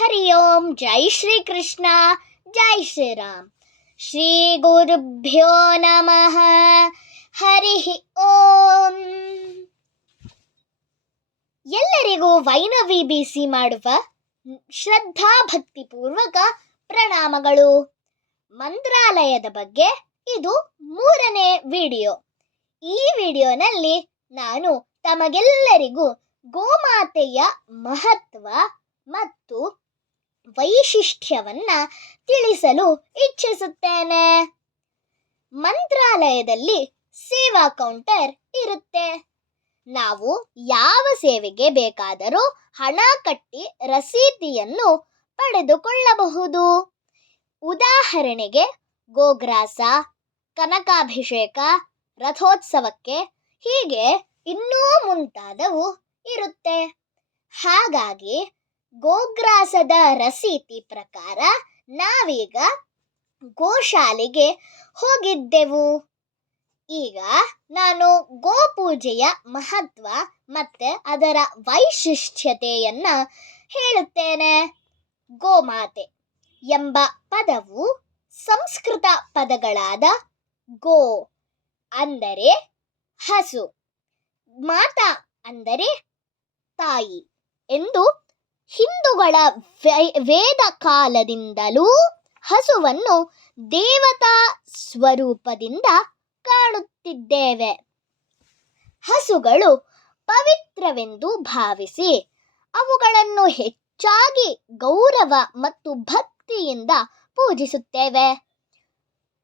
ಹರಿ ಓಂ. ಜೈ ಶ್ರೀ ಕೃಷ್ಣ, ಜೈ ಶ್ರೀರಾಮ್. ಶ್ರೀ ಗುರುಭ್ಯೋ ನಮಃ. ಹರಿ ಓಂ. ಎಲ್ಲರಿಗೂ ವೈನವಿ ಬಿಸಿ ಮಾಡುವ ಶ್ರದ್ಧಾ ಭಕ್ತಿಪೂರ್ವಕ ಪ್ರಣಾಮಗಳು. ಮಂತ್ರಾಲಯದ ಬಗ್ಗೆ ಇದು 3ನೇ ವಿಡಿಯೋ. ಈ ವಿಡಿಯೋನಲ್ಲಿ ನಾನು ತಮಗೆಲ್ಲರಿಗೂ ಗೋಮಾತೆಯ ಮಹತ್ವ ಮತ್ತು ವೈಶಿಷ್ಟ್ಯವನ್ನ ತಿಳಿಸಲು ಇಚ್ಛಿಸುತ್ತೇನೆ. ಮಂತ್ರಾಲಯದಲ್ಲಿ ಸೇವಾ ಕೌಂಟರ್ ಇರುತ್ತೆ. ನಾವು ಯಾವ ಸೇವೆಗೆ ಬೇಕಾದರೂ ಹಣ ಕಟ್ಟಿ ರಸೀದಿಯನ್ನು ಪಡೆದುಕೊಳ್ಳಬಹುದು. ಉದಾಹರಣೆಗೆ ಗೋಗ್ರಾಸ, ಕನಕಾಭಿಷೇಕ, ರಥೋತ್ಸವಕ್ಕೆ ಹೀಗೆ ಇನ್ನೂ ಮುಂತಾದವು ಇರುತ್ತೆ. ಹಾಗಾಗಿ ಗೋಗ್ರಾಸದ ರಸೀತಿ ಪ್ರಕಾರ ನಾವೀಗ ಗೋಶಾಲೆಗೆ ಹೋಗಿದ್ದೆವು. ಈಗ ನಾನು ಗೋಪೂಜೆಯ ಮಹತ್ವ ಮತ್ತೆ ಅದರ ವೈಶಿಷ್ಟ್ಯತೆಯನ್ನ ಹೇಳುತ್ತೇನೆ. ಗೋಮಾತೆ ಎಂಬ ಪದವು ಸಂಸ್ಕೃತ ಪದಗಳಾದ ಗೋ ಅಂದರೆ ಹಸು, ಮಾತಾ ಅಂದರೆ ತಾಯಿ ಎಂದು ಹಿಂದೂಗಳ ವೇದ ಕಾಲದಿಂದಲೂ ಹಸುವನ್ನು ದೇವತಾ ಸ್ವರೂಪದಿಂದ ಕಾಣುತ್ತಿದ್ದೇವೆ. ಹಸುಗಳು ಪವಿತ್ರವೆಂದು ಭಾವಿಸಿ ಅವುಗಳನ್ನು ಹೆಚ್ಚಾಗಿ ಗೌರವ ಮತ್ತು ಭಕ್ತಿಯಿಂದ ಪೂಜಿಸುತ್ತೇವೆ.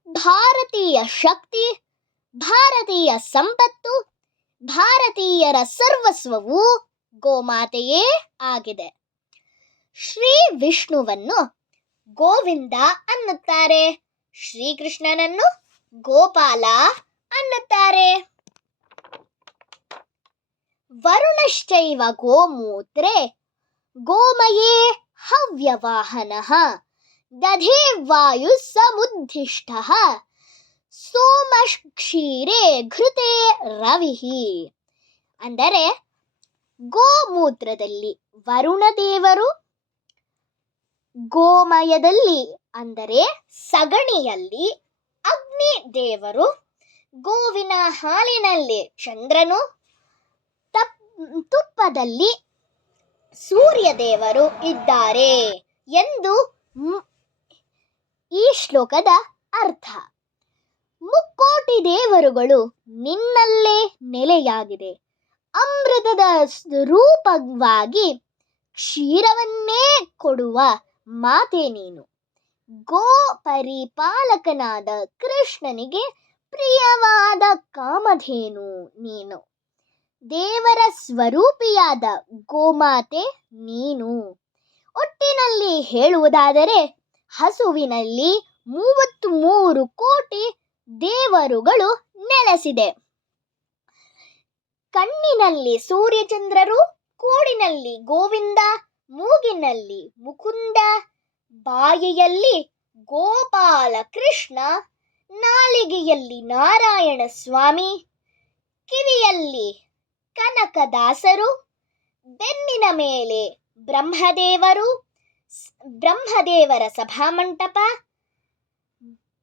ಭಾರತೀಯ ಶಕ್ತಿ, ಭಾರತೀಯ ಸಂಪತ್ತು, ಭಾರತೀಯರ ಸರ್ವಸ್ವವೂ ಗೋಮಾತೆಯೇ ಆಗಿದೆ. ಶ್ರೀ ವಿಷ್ಣುವನ್ನು ಗೋವಿಂದ ಅನ್ನುತ್ತಾರೆ, ಶ್ರೀಕೃಷ್ಣನನ್ನು ಗೋಪಾಲ ಅನ್ನುತ್ತಾರೆ. ವರುಣಶ್ಚೈವ ಗೋಮೂತ್ರೇ ಗೋಮಯೇ ಹವ್ಯವಾಹನಃ ದಧೇ ವಾಯು ಸಮುದ್ಧಿಷ್ಠಃ ಸೋಮಕ್ಷೀರೇ ಘೃತೆ ರವಿಃ. ಅಂದರೆ ಗೋಮೂತ್ರದಲ್ಲಿ ವರುಣದೇವರು, ಗೋಮಯದಲ್ಲಿ ಅಂದರೆ ಸಗಣಿಯಲ್ಲಿ ಅಗ್ನಿ ದೇವರು, ಗೋವಿನ ಹಾಲಿನಲ್ಲಿ ಚಂದ್ರನು, ತುಪ್ಪದಲ್ಲಿ ಸೂರ್ಯ ದೇವರು ಇದ್ದಾರೆ ಎಂದು ಈ ಶ್ಲೋಕದ ಅರ್ಥ. ಮುಕ್ಕೋಟಿ ದೇವರುಗಳು ನಿನ್ನಲ್ಲೇ ನೆಲೆಯಾಗಿದೆ. ಅಮೃತದ ರೂಪವಾಗಿ ಕ್ಷೀರವನ್ನೇ ಕೊಡುವ ಮಾತೆ ನೀನು. ಗೋ ಪರಿಪಾಲಕನಾದ ಕೃಷ್ಣನಿಗೆ ಪ್ರಿಯವಾದ ಕಾಮಧೇನು ನೀನು. ದೇವರ ಸ್ವರೂಪಿಯಾದ ಗೋಮಾತೆ ನೀನು. ಒಟ್ಟಿನಲ್ಲಿ ಹೇಳುವುದಾದರೆ ಹಸುವಿನಲ್ಲಿ 33 ಕೋಟಿ ದೇವರುಗಳು ನೆಲೆಸಿದೆ. ಕಣ್ಣಿನಲ್ಲಿ ಸೂರ್ಯಚಂದ್ರರು, ಕೂಡಿನಲ್ಲಿ ಗೋವಿಂದ, ಮೂಗಿನಲ್ಲಿ ಮುಕುಂದ, ಬಾಯಿಯಲ್ಲಿ ಗೋಪಾಲ ಕೃಷ್ಣ, ನಾಲಿಗೆಯಲ್ಲಿ ನಾರಾಯಣ ಸ್ವಾಮಿ, ಕಿವಿಯಲ್ಲಿ ಕನಕದಾಸರು, ಬೆನ್ನಿನ ಮೇಲೆ ಬ್ರಹ್ಮದೇವರು, ಬ್ರಹ್ಮದೇವರ ಸಭಾಮಂಟಪ,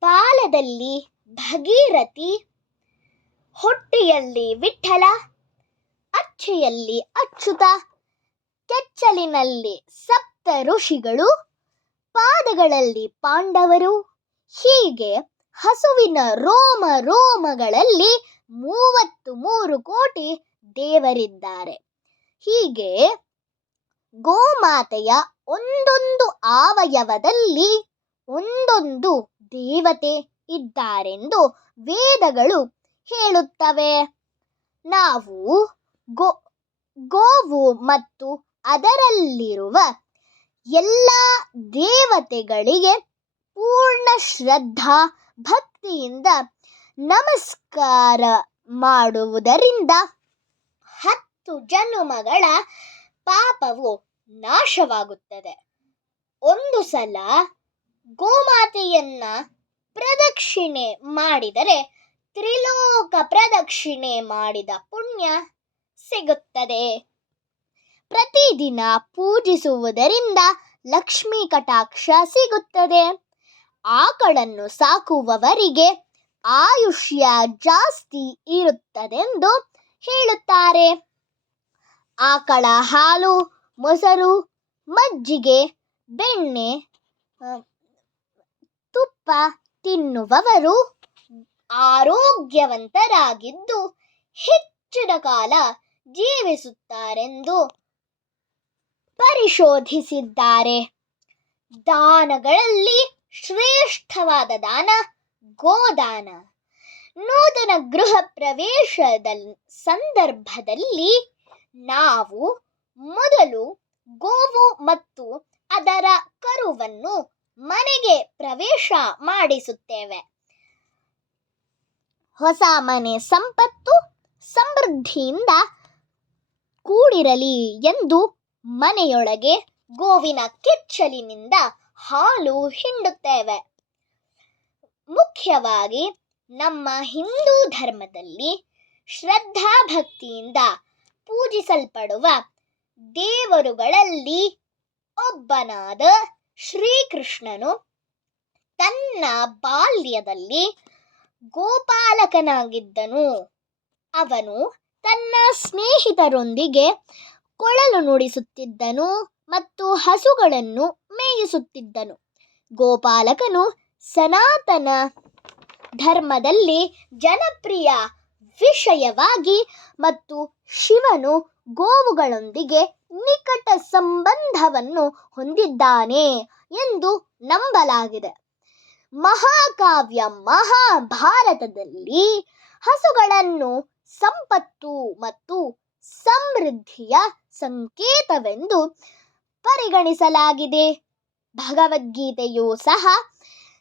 ಬಾಲದಲ್ಲಿ ಭಗೀರಥಿ, ಹೊಟ್ಟೆಯಲ್ಲಿ ವಿಠ್ಠಲ, ಅಚ್ಚೆಯಲ್ಲಿ ಅಚ್ಯುತ, ಕೆಚ್ಚಲಿನಲ್ಲಿ ಸಪ್ತ ಋಷಿಗಳು, ಪಾದಗಳಲ್ಲಿ ಪಾಂಡವರು. ಹೀಗೆ ಹಸುವಿನ ರೋಮ ರೋಮಗಳಲ್ಲಿ 33 ಕೋಟಿ ದೇವರಿದ್ದಾರೆ. ಹೀಗೆ ಗೋಮಾತೆಯ ಒಂದೊಂದು ಅವಯವದಲ್ಲಿ ಒಂದೊಂದು ದೇವತೆ ಇದ್ದಾರೆಂದು ವೇದಗಳು ಹೇಳುತ್ತವೆ. ನಾವು ಗೋವು ಮತ್ತು ಅದರಲ್ಲಿರುವ ಎಲ್ಲ ದೇವತೆಗಳಿಗೆ ಪೂರ್ಣ ಶ್ರದ್ಧಾ ಭಕ್ತಿಯಿಂದ ನಮಸ್ಕಾರ ಮಾಡುವುದರಿಂದ 10 ಜನ್ಮಗಳ ಪಾಪವು ನಾಶವಾಗುತ್ತದೆ. ಒಂದು ಸಲ ಗೋಮಾತೆಯನ್ನ ಪ್ರದಕ್ಷಿಣೆ ಮಾಡಿದರೆ ತ್ರಿಲೋಕ ಪ್ರದಕ್ಷಿಣೆ ಮಾಡಿದ ಪುಣ್ಯ ಸಿಗುತ್ತದೆ. ಪ್ರತಿದಿನ ಪೂಜಿಸುವುದರಿಂದ ಲಕ್ಷ್ಮೀ ಕಟಾಕ್ಷ ಸಿಗುತ್ತದೆ. ಆಕಳನ್ನು ಸಾಕುವವರಿಗೆ ಆಯುಷ್ಯ ಜಾಸ್ತಿ ಇರುತ್ತದೆಂದು ಹೇಳುತ್ತಾರೆ. ಆಕಳ ಹಾಲು, ಮೊಸರು, ಮಜ್ಜಿಗೆ, ಬೆಣ್ಣೆ, ತುಪ್ಪ ತಿನ್ನುವವರು ಆರೋಗ್ಯವಂತರಾಗಿದ್ದು ಹೆಚ್ಚಿನ ಕಾಲ ಜೀವಿಸುತ್ತಾರೆಂದು ಪರಿಶೋಧಿಸಿದ್ದಾರೆ. ದಾನಗಳಲ್ಲಿ ಶ್ರೇಷ್ಠವಾದ ದಾನ ಗೋದಾನ. ನೂತನ ಗೃಹ ಪ್ರವೇಶದ ಸಂದರ್ಭದಲ್ಲಿ ನಾವು ಮೊದಲು ಗೋವು ಮತ್ತು ಅದರ ಕರುವನ್ನು ಮನೆಗೆ ಪ್ರವೇಶ ಮಾಡಿಸುತ್ತೇವೆ. ಹೊಸ ಮನೆ ಸಂಪತ್ತು ಸಮೃದ್ಧಿಯಿಂದ ಕೂಡಿರಲಿ ಎಂದು ಮನೆಯೊಳಗೆ ಗೋವಿನ ಕೆಚ್ಚಲಿನಿಂದ ಹಾಲು ಹಿಂಡುತ್ತೇವೆ. ಮುಖ್ಯವಾಗಿ ನಮ್ಮ ಹಿಂದೂ ಧರ್ಮದಲ್ಲಿ ಶ್ರದ್ಧಾ ಭಕ್ತಿಯಿಂದ ಪೂಜಿಸಲ್ಪಡುವ ದೇವರುಗಳಲ್ಲಿ ಒಬ್ಬನಾದ ಶ್ರೀಕೃಷ್ಣನು ತನ್ನ ಬಾಲ್ಯದಲ್ಲಿ ಗೋಪಾಲಕನಾಗಿದ್ದನು. ಅವನು ತನ್ನ ಸ್ನೇಹಿತರೊಂದಿಗೆ ಕೊಳಲು ನುಡಿಸುತ್ತಿದ್ದನು ಮತ್ತು ಹಸುಗಳನ್ನು ಮೇಯಿಸುತ್ತಿದ್ದನು. ಗೋಪಾಲಕನು ಸನಾತನ ಧರ್ಮದಲ್ಲಿ ಜನಪ್ರಿಯ ವಿಷಯವಾಗಿ ಮತ್ತು ಶಿವನು ಗೋವುಗಳೊಂದಿಗೆ ನಿಕಟ ಸಂಬಂಧವನ್ನು ಹೊಂದಿದ್ದಾನೆ ಎಂದು ನಂಬಲಾಗಿದೆ. ಮಹಾಕಾವ್ಯ ಮಹಾಭಾರತದಲ್ಲಿ ಹಸುಗಳನ್ನು ಸಂಪತ್ತು ಮತ್ತು ಸಮೃದ್ಧಿಯ ಸಂಕೇತವೆಂದು ಪರಿಗಣಿಸಲಾಗಿದೆ. ಭಗವದ್ಗೀತೆಯೂ ಸಹ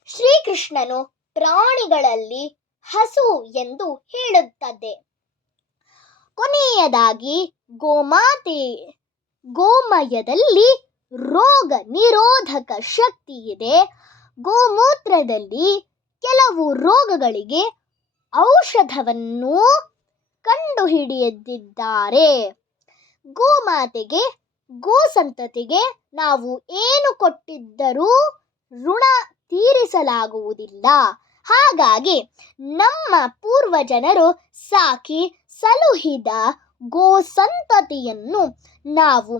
ಶ್ರೀಕೃಷ್ಣನು ಪ್ರಾಣಿಗಳಲ್ಲಿ ಹಸು ಎಂದು ಹೇಳುತ್ತದೆ. ಕೊನೆಯದಾಗಿ ಗೋಮಯದಲ್ಲಿ ರೋಗ ನಿರೋಧಕ ಶಕ್ತಿ ಇದೆ. ಗೋಮೂತ್ರದಲ್ಲಿ ಕೆಲವು ರೋಗಗಳಿಗೆ ಔಷಧವನ್ನು ಕಂಡುಹಿಡಿದಿದ್ದಾರೆ. ಗೋಮಾತೆಗೆ, ಗೋಸಂತತಿಗೆ ನಾವು ಏನು ಕೊಟ್ಟಿದ್ದರೂ ಋಣ ತೀರಿಸಲಾಗುವುದಿಲ್ಲ. ಹಾಗಾಗಿ ನಮ್ಮ ಪೂರ್ವಜನರು ಸಾಕಿ ಸಲುಹಿದ ಗೋಸಂತತಿಯನ್ನು ನಾವು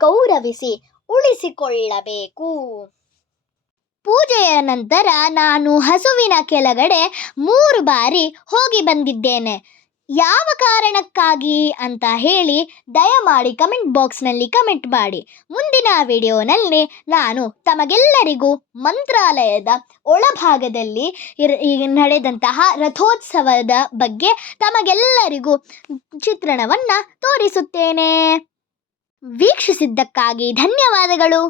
ಗೌರವಿಸಿ ಉಳಿಸಿಕೊಳ್ಳಬೇಕು. ಪೂಜೆಯ ನಂತರ ನಾನು ಹಸುವಿನ ಕೆಳಗಡೆ 3 ಬಾರಿ ಹೋಗಿ ಬಂದಿದ್ದೇನೆ. ಯಾವ ಕಾರಣಕ್ಕಾಗಿ ಅಂತ ಹೇಳಿ ದಯಮಾಡಿ ಕಮೆಂಟ್ ಬಾಕ್ಸ್ನಲ್ಲಿ ಕಮೆಂಟ್ ಮಾಡಿ. ಮುಂದಿನ ವಿಡಿಯೋನಲ್ಲಿ ನಾನು ತಮಗೆಲ್ಲರಿಗೂ ಮಂತ್ರಾಲಯದ ಒಳಭಾಗದಲ್ಲಿ ನಡೆದಂತಹ ರಥೋತ್ಸವದ ಬಗ್ಗೆ ತಮಗೆಲ್ಲರಿಗೂ ಚಿತ್ರಣವನ್ನು ತೋರಿಸುತ್ತೇನೆ. ವೀಕ್ಷಿಸಿದ್ದಕ್ಕಾಗಿ ಧನ್ಯವಾದಗಳು.